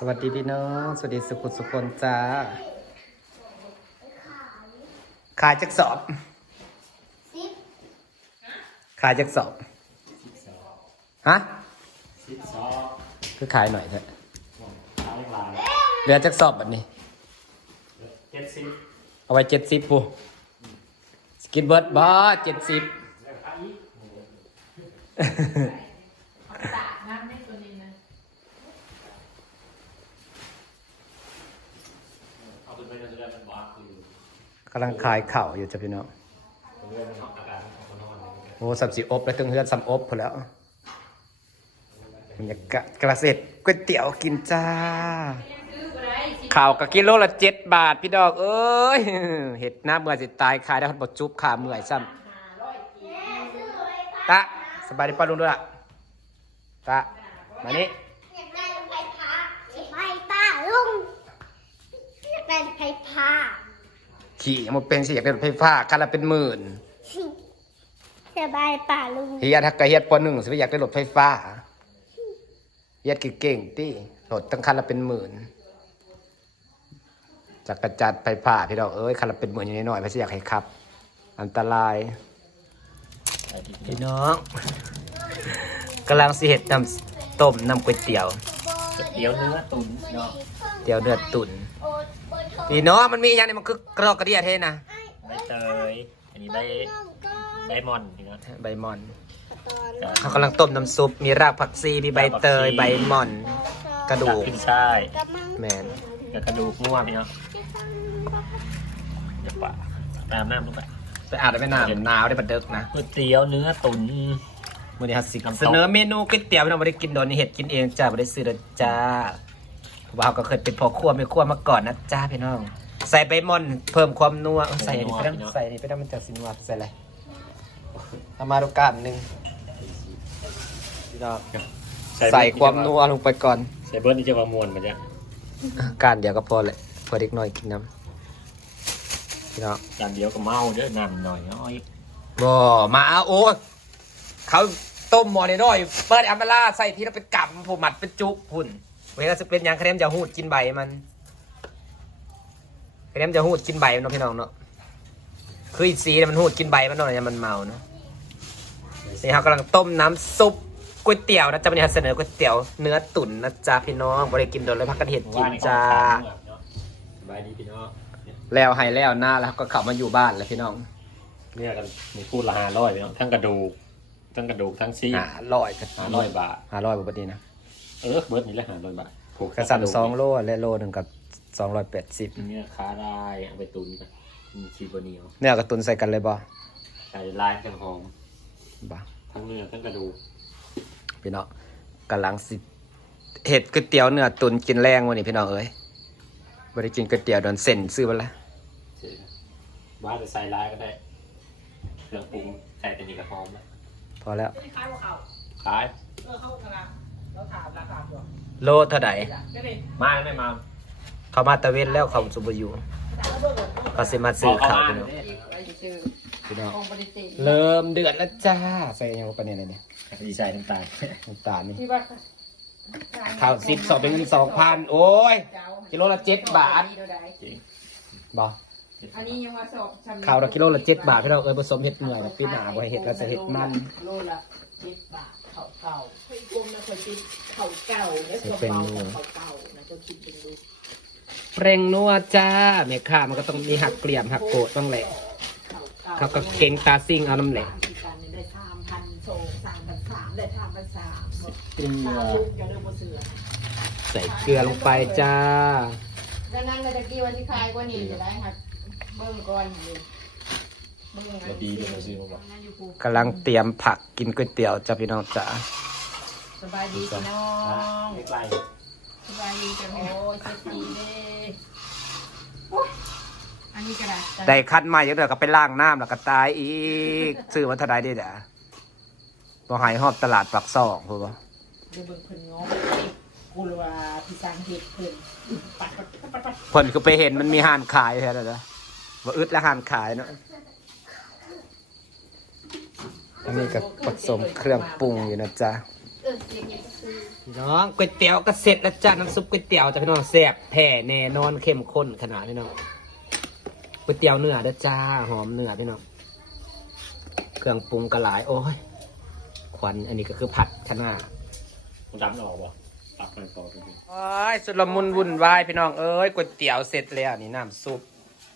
สวัสดีพี่น้อง สวัสดีสุขุสุคนจ้า ขายจักสอบสิบขายจักสอบ ฮะ สิบสองคือขายหน่อยเถอะขายหลายเหลือจักสอบแบบนี้ เจ็ดสิบเอาไว้เจ็ดสิบปูสกินเบิร์ดบอเจ็ดสิบ แล้วขายอีก ตากน้ำในตัวนี้นะ เอาขึ้นไปจะได้เป็นบาทคือกำลังขายข่าวอยู่จ้ะพี่น้องเรื่องของอากาศของนอนโอ้สับสีอบแล้วตึงเฮือนสัมอบพอแล้วบรรยากาศกระเสร็จก๋วยเตี๋ยวกินจ้าซื้อบ่ได้สิข่าวกับกิโลละเจ็ดบาทพี่ดอกเอ้ยเห็ดหน้าเมื่อยสิตายขายได้ฮอดบดจุบขาเมื่อยซ้ำตะสบายดีป้าลุงด้วยล่ะตะมานี่อยากได้รถไฟฟ้าไปป้าลุงอยากได้รถไฟฟ้า ขี่ยังมาเป็นสิอยากได้รถไฟฟ้าคันละเป็นหมื่นสบายป่าลุงเฮียทักกะเฮียดปหนึ่งสิไปอยากได้รถไฟฟ้าเฮียดเก่งๆตี้รถตั้งคันละเป็นหมื่นจักรจัดไฟฟ้าพี่ดอกเอ้ยคันละเป็นหมื่นอยู่นิดหน่อยไม่ใช่อยากให้ขับ อันตรายพี่น้องกำลังสิเห็ดน้ำต้มน้ำก๋วยเตี๋ยวเตี๋ยวเนื้อตุ๋นเนาะเตี๋ยวเนื้อตุ๋น พี่น้องมันมีอย่างนี้มันคือกรอกกระเดียเทนะใบเตย อันนี้ใบใบมอนนี่เนาะใบมอน เขากำลังต้มน้ำซุป มีรากผักชีมีใบเตย ใบมอน กระดูกขึ้นช่ายกำลังแมนกับกระดูกง่วพี่เนาะเดี๋ยวปะตามน้ำลงไปไปอาบได้ไม่นานหนาวได้บัดเดิกนะก๋วยเตี๋ยวเนื้อตุ๋นมื่อนี้ฮัสสิน้ำตกเสนอเมนูก๋วยเตี๋ยวพี่น้องไม่ได้กินโดนเห็ดกินเองจ้าไม่ได้ซื้อเลยจ้าเพราะ ว่าเขาก็เคยเป็นพ่อครัวไม่ครัวมาก่อนนะจ้าพี่น้อง ใส่ใบมอนเพิ่มความนัวเอาใส่อันนี้ไปน้ำใส่อันนี้ไปน้ำมันจากสินวัดใส่อะไรเอามาดูกันหนึ่งพี่น้องใส่ความนัวลงไปก่อน ใส่เบิร์ดนี่จะว่ามวนมันจะการเดียวก็พอแหละพอเด็กน้อยกินน้ำพี่น้องจานเดียวก็เมาเด้อน้ำหน่อยน้อยบ่มาเอาโอ้เขาต้มหม้อน้อยๆเปิดอัมบาล่าใส่ทีละเป็นกำผู้หมัดเป็นจุพุ่น เวลาจะเป็นหยังคะแนนจะหูดกินใบมันคะแนนจะหูดกินใบมันเนาะพี่น้องเนาะคืออีสีเนี่ยมันหูดกินใบมันเนาะอย่ามันเมาเนาะนี่เขากำลังต้มน้ำซุปก๋วยเตี๋ยวนะจ๊ะวันนี้เราเสนอก๋วยเตี๋ยวเนื้อตุ๋นนะจ๊ะพี่น้องบริกินโดนเลยพักกันเห็ดกินจ้าสบายดีพี่น้องแล้วให้แล้วหน้าแล้วก็ขับมาอยู่บ้านแล้วพี่น้อง เนี่ยกันมีพูดละห้าร้อยพี่น้องทั้งกระดูกทั้งกระดูกทั้งซี่หาร้อยกันห้าร้อยบาทหาร้อยปกตินะ เออเบิร์ดนี่แหละห้าร้อยบาทผูกระสันสองโลและโลหนึ่งกับสองร้อยแปดสิบเนี่ยค้าได้เอาไปตุนกันมีชีโบเนียวเนื้อกับตุนใส่กันเลยบ่ใส่ลายแข็งหอมบ่ทั้งเนื้อทั้งกระดูกพี่น้องกำลังสิเห็ดก๋วยเตี๋ยวเนื้อตุนกินแรงวันนี้พี่น้องเอ้ยบริกินก๋วยเตี๋ยวโดนเส้นซื้อมาละเจ๋งบ้านจะใส่ลายก็ได้เครื่องปรุงใส่แต่นี่กระหอมนะพอแล้วไม่ได้ขายบ่เขาขายเออเขากำลัง เราถามราคาตัวโลเท่าไหร่ก็เลยมาไม่มาเขามาตะเวนแล้วเขาสุบอยู่ถามว่าเบิ่งเบิ่งเขาสิมาซื้อข้าวพี่น้องไอ้ซื้อพี่น้องของบริษัทเริ่มเดือดแล้วจ้าใส่ยังลงไปเนี่ยเลยเนี่ยดีใส่น้ำตาลน้ำตาลนี่ที่ว่าข้าวสิบสองเป็นเงินสองพันโอ้ยกิโลละเจ็ดบาทจริงบ่อั นนี้ยังว่าสอบชำข้าวละกิโลละเจ็ดบาทพี่น้องเอ้ยผสมเห็ดเหนื่อยนะปีหน้าบ่ให้เห็ดแล้วจะเห็ดมันโลละเจ็ดบาทเขาเก่าเคยกลมนะเคยกินเขาเก่าแล้วก็เบาเขาเก่านะก็คิดเป็นดูเร่งนัวจ้าแม่ค้ามันก็ต้องมีหักเกลี่ยมหักโกดบ้างแหละเขาเก่าเขาก็เก่งตาซิ่งเอาน้ำแหละที่การได้สามพันโซสามพันสามได้สามพันสามเกลืสามอลูกอย่าเดินบนเสือใส่เกลือลงไปจ้าดังนั้นเราจะกี่วันที่คลายกว่านี้จะได้ครับ เบิ้งก่อนเลยเบิ้งเราดีเลยเราซื้อมาบอก นั่นอยู่กูกำลังเตรียมผักกินก๋วยเตี๋ยวจ้าพี่น้องจ้าสบายดีพี่น้องไม่ไกลสบายดีจ้ะโอ้ยเซ็ตดีเลยอันนี้กระดาษได้คัดมาเยอะเลยก็ไปล้างน้ำแล้วก็ตายอีกซื้อมาเท่าใดได้ด่ะบ่ใหายหอบตลาดปักซองพูดบ่เดี๋ยวเบิ้งเพิ่นงอกูรู้ว่าพี่สร้างเห็ดเพิ่นปัดปัดปัดปัดปัดเพิ่นก็ไปเห็นมันมีห้านขายแท้ๆนะบ่อึ ดและห้านขายเนาะอันนี้ก็ผสมเครื่องปรุงอยู่นะจ๊ะเออเด็กๆก็คือพี่น้องก๋วยเตี๋ยวก็เสร็จแล้วจ้าน้ำซุปก๋วยเตี๋ยวจ้าพี่น้องแซ่บแท้แน่นอนเข้มข้นขนาดพี่น้องก๋วยเตี๋ยวเนื้อเด้อจ้าหอมเนื้อพี่น้องเครื่องปรุงกระหลายโอ้ยควันอันนี้ก็คือผัดคะน้ามันดับมันออกบ่ปักมันพอจริงโอ้ยสุดละมุนวุ่นวายพี่น้องเอ้ยก๋วยเตี๋ยวเสร็จแล้วนี่น้ำซุป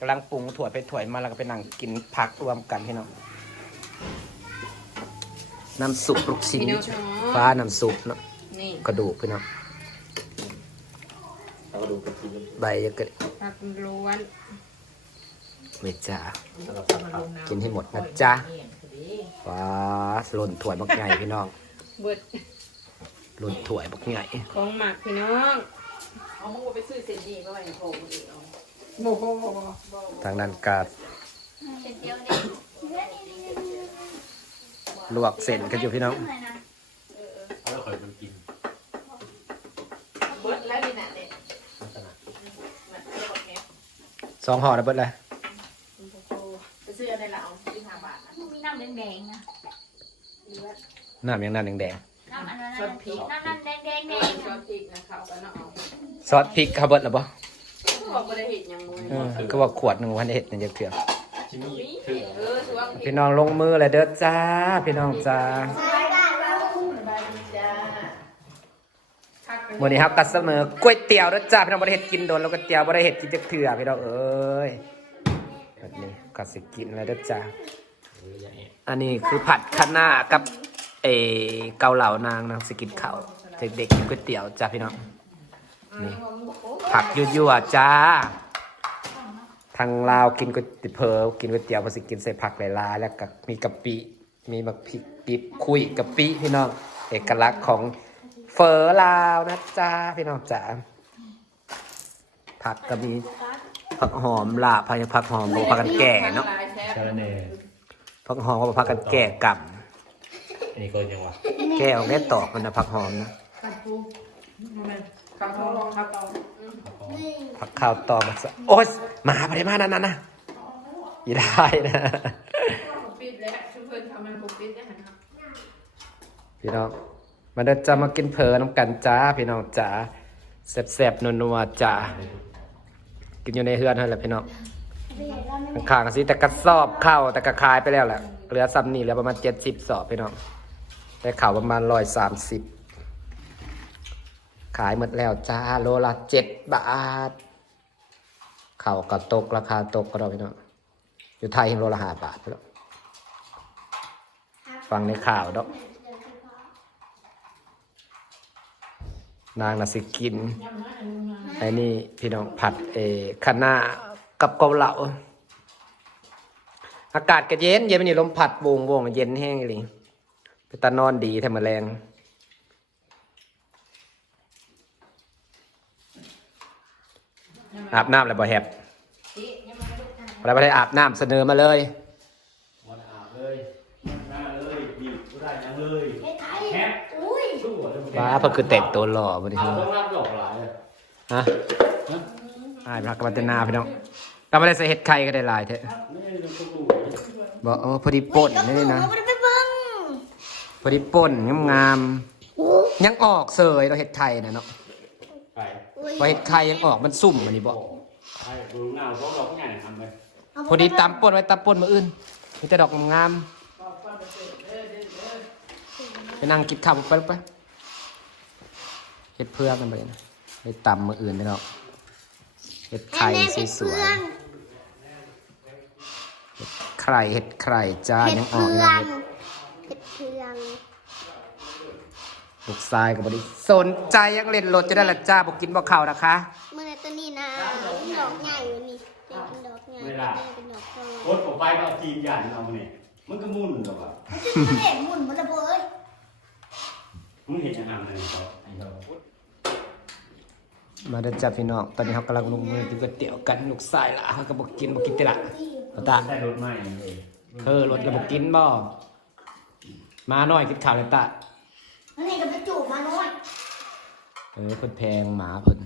กำลังปรุงถั่วยไปถั่วยมาแล้วก็ไปนั่งกินผักรวมกันพี่น้องน้ำซุปลูกชิ้นฟ้าน้ำซุปเนาะนี่กระดูกพี่น้องเราก็ดูกระทิงใบยังกระผักล้วนเมจ้าสำหรับผักครับกินให้หมดนะจ๊ะว้าหล่นถั่วยบักใหญ่พี่น้องเบิดหล่นถั่วยบักใหญ่ของหมักพี่น้องเอามึงไปซื้อเศษดีมาไว้ในโถมึงอีกเอา โอ้โหทางนั้นกาดเป็นเดียวเนี่ยลวกเส้นกันอยู่พี่น้องเอาแล้วเคยมันกินเบิดแล้วนี่น่ะเนี่ยลักษณะมันเบิดเนี่ยสองห่อแล้วเบิดเลยไปซื้ออะไรละเอาที่ห้าบาทนะมีน้ำแดงๆนะน้ำยังน้ำแดงน้ำอันนั้นน้ำน้ำแดงๆแดงเออชอบพริกนะเขาก็เนาะเอาๆซอสพริกเขาเบิดแล้วปะบ อกบ่ได้เห็นยังมึงเออก็ว่าขวดหนึ่งวันเห็ดเนี่ยจะเถื่อชิ้นนี้นี่ถึงเออถือว่าพี่น้องลงมือเลยเด้อจ้า พี่น้องจ้าๆใช่ได้แล้วสบายดีจ้าพักไปวันนี้ครับกัดเสมอก๋วยเตี๋ยวเด้อจ้า พี่น้องบริเห็ดกินโดนแล้วก๋วยเตี๋ยวบริเห็ดกินจะเถื่อพี่น้องเอ้ยแบบนี้กัดสิกินแล้วเด้อจ้าเอออย่างนี้อันนี้คือผัดคะน้ากับเออเกาเหลานางนางสกินข้าวเด็กๆกินก๋วยเตี๋ยวจ้าพี่น้องนี่ ผักยั่วๆจ้า ทางลาวกินก๋วยเตี๋ยวเพอกินก๋วยเตี๋ยวภาษกินใส่ผักหลายๆแล้วก็มีกะปิ มีบักพริกปิบคุยกะปิพี่น้อง เอกลักษณ์ของเฟอลาวนะจ้าพี่น้องจ๋า ผักก็มีผักหอมลาบผักผักหอมกับผักกันแก่เนาะชาลเน่ผักหอมกับผักกันแก่กับอันนี้ก็ยังวะแก้วได้ตอกมันนะผักหอมนะข้าวทองข้าวตอง ผักข้าวตอกมันสะโอ๊ยหมาไปได้มานั่นน่ะนะอย่าได้นะปิดแล้วชุบเพิ่นทำมันบุกปิดได้หันครับพี่น้องมาเดินจะมากินเพอน้ำกันจ้าพี่น้องจ๋าแซ่บๆนัวๆจ้ากินอยู่ในเฮือนเท่านั้นแหละพี่น้องข้างๆสิแต่กระสอบข้าวแต่กระคายไปแล้วแหละเหลือซ้ำนี่เหลือประมาณเจ็ดสิบสอบพี่น้องได้ข่าวประมาณร้อยสามสิบขายหมดแล้วจ้าโลละเจ็ด บาทข่าวก็ตกราคาตกก็เราพี่น้องอยู่ไทยยังโลละห้าบาทพี่น้องฟังในข่าวดอกนางน่ะสิกินไอ้นี่พี่น้องผัดเออคะน้ากับเกาเหลาอากาศก็เย็น เย็นไปนี่ลมผัดวงวงเย็นแห้งเลยไปตานอนดีแถมแมลง อาบน้ำแล้วบ่แฮบอะไรบ่ได้อาบน้ำเสนอมาเลยวันอาบเลยหน้าเลยบีบก็ได้ยังเลยไอ้ไทยอุ้ยสู้หัวเลยว้าเพิ่นคือแต่งตัวหล่อบ่ดิเอาฮะต้องรับหลอกหลายเลยฮะอายพักกับนาพี่น้องเราไม่ได้ใส่เห็ดไข่ก็ได้หลายเถอะไม่ได้ต้องสู้บอกเออพอดีป่นนี่นะไม่ได้ไปเบิ้งพอดีป่นงามๆยังออกเสยเราเห็ดไข่นะเนาะไป พอเห็ดไข่ยังออกมันซุ่มมันนี่บอกไปดูเงาเพราะเราก็งานทำไปพอดีตำป่นไว้ตำป่นมืออื่นมีแต่ดอกงามๆไปนั่งกินข้าวไปลูกไปเห็ดเพื่อนกันไปนะไปตำมืออื่นไปเนาะเห็ดไข่สวยๆเห็ดไข่เห็ดไข่จ้าเห็ดยังออกเพื่ออย่างเห็ด เห็ดเพื่อง ลูกทรายกับบริสนใจยังเล่นรถจะได้ละจ้าบอกกินบอกข่าวนะคะ เมื่อตัวนี้นะดอกใหญ่อยู่นี่เป็นดอกใหญ่เป็นดอกโตรถผมไปก็ทีมใหญ่เอาเนี่ยมันก็มุ่นหรอกอะมันเด็กหมุนหมดเลยเบ้ยมึงเห็นยังไงเลยเขาไอ้เขามาเดินจับพี่น้องตอนนี้เขากำลังลงมือกินก๋วยเตี๋ยวกันลูกทรายละเขาก็บอกกินบอกกินแต่ละเอาตาได้รถใหม่เลยเธอรถก็บอกกินบ่มาหน่อยกินข้าวเลยตา แล้วนี่ก็ไปจูบมาน้อย เออเพิ่นแพงหมาเพิ่น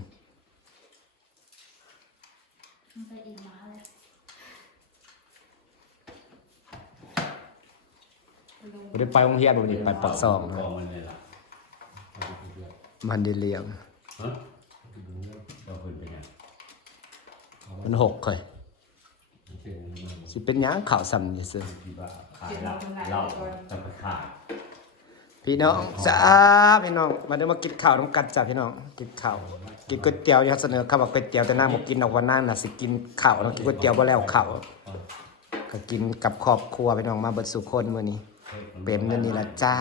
บ่ได้ไปโรงเรียนบ่ได้ไปปักซองกองมันเลยล่ะมันได้เลี้ยงฮะเราคนเป็นยังมันหกค่อยเช่นมันสิเป็นหยังข่าวซ้ำนี่ซื่อที่ว่าขายเหล้าเหล้าจะไปขาย พี่น้องจ้าพี่น้องมาเด้อมากินข้าวน้ำกันจ้าพี่น้องกินข้าวกินก๋วยเตี๋ยวอยากเสนอคำว่าก๋วยเตี๋ยวแต่นางบอกกินออกวันนั้นน่ะสิกินข้าวแล้วกินก๋วยเตี๋ยวบ่แล้วข้าวก็กินกับครอบครัวพี่น้องมาเบิดสุคนมื้อนี้เป็นนั่นนี่ล่ะจ้า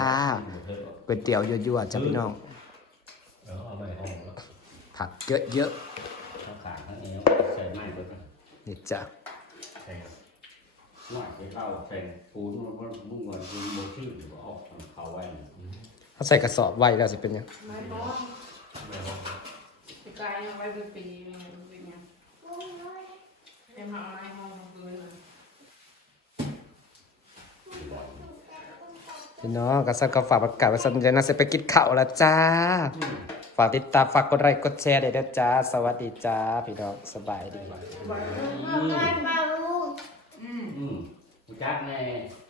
ก๋วยเตี๋ยวยั่วๆจ้าพี่น้องเออเอาไปห้องแล้วผักเยอะเขาขายทั้งนี้ใส่ไม้เบิดๆนี่จ้าใส่หน่อยไปเข้าใส่ปูนมันมันมุ่งเงินปูนโมชื่อหรือว่าออกเขาไว้ เขาใส่กระสอบไว้แล้วสิเป็นหยังไม่บอกไม่ห้องไปไกลเอาไว้เป็นปีมันเป็นไงเอ็มเอาไอ้ห้องมาคืนเลยพี่น้องก็สักก็ฝากประกาศไว้สัญญาณนะสิไปกินข้าวแล้วจ้า ฝากติดตามฝากกดไลค์กดแชร์ด้วยนะจ้า สวัสดีจ้า พี่น้องสบายดีบ้านบาลูอืมอืมจักแน่บ